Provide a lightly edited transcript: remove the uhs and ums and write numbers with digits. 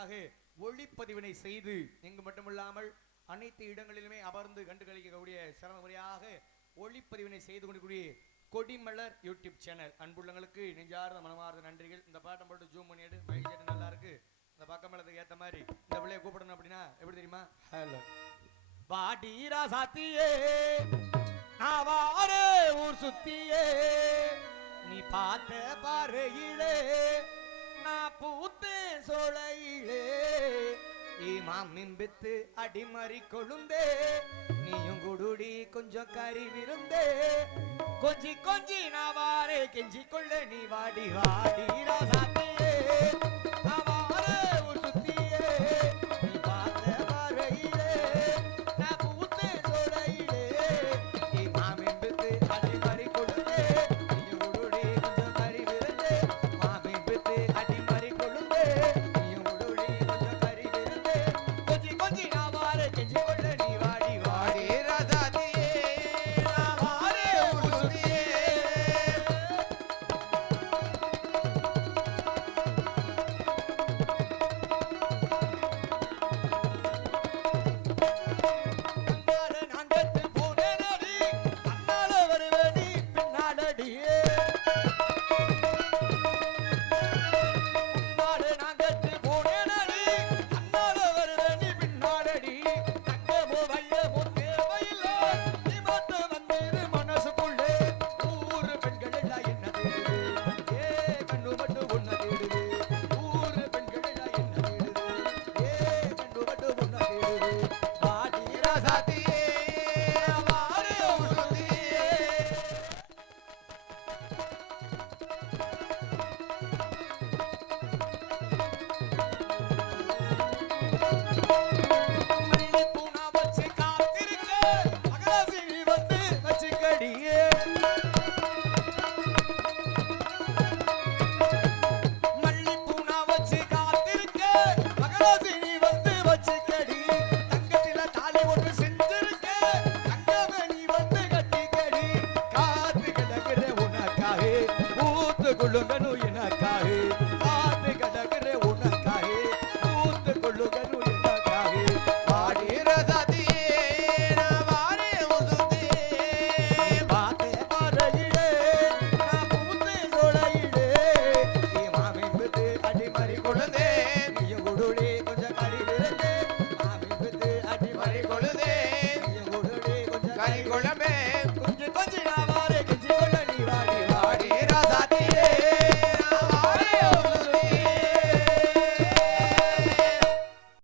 முறையாக ஒளிப்பதிவினை செய்து இங்கு மட்டுமில்லாமல் அனைத்து இடங்களிலுமே அமர்ந்து கண்டு கழிக்கக்கூடிய சிறந்த முறையாக ஒளிப்பதிவினை செய்து கொண்டிருக்கூடிய கொடிமலர் யூடியூப் சேனல் அன்புள்ளங்களுக்கு நெஞ்சார்ந்த மனமார்ந்த நன்றிகள். இந்த பாட்டை போட்டு ஜூம் பண்ணிட்டு மகிழ்ச்சி நல்லா இருக்கு. இந்த பக்கம் மேலத்துக்கு ஏற்ற மாதிரி இந்த பிள்ளைய கூப்பிடணும் அப்படின்னா எப்படி தெரியுமா? ஹலோ பாடீரா சாத்தியே நான் வாரே ஊர் சுத்தியே நீ பார்த்த பாறையிலே நான் பூத்தேன் சோலையிலே மாமிம்பித்து அடிமறி கொழுந்தே நீயும் குடுடி கொஞ்சம் கறி விருந்தே கொஞ்சி கொஞ்சி நான் வாரே கெஞ்சி கொள்ள நீ வாடி வாடி ராசாத்தியே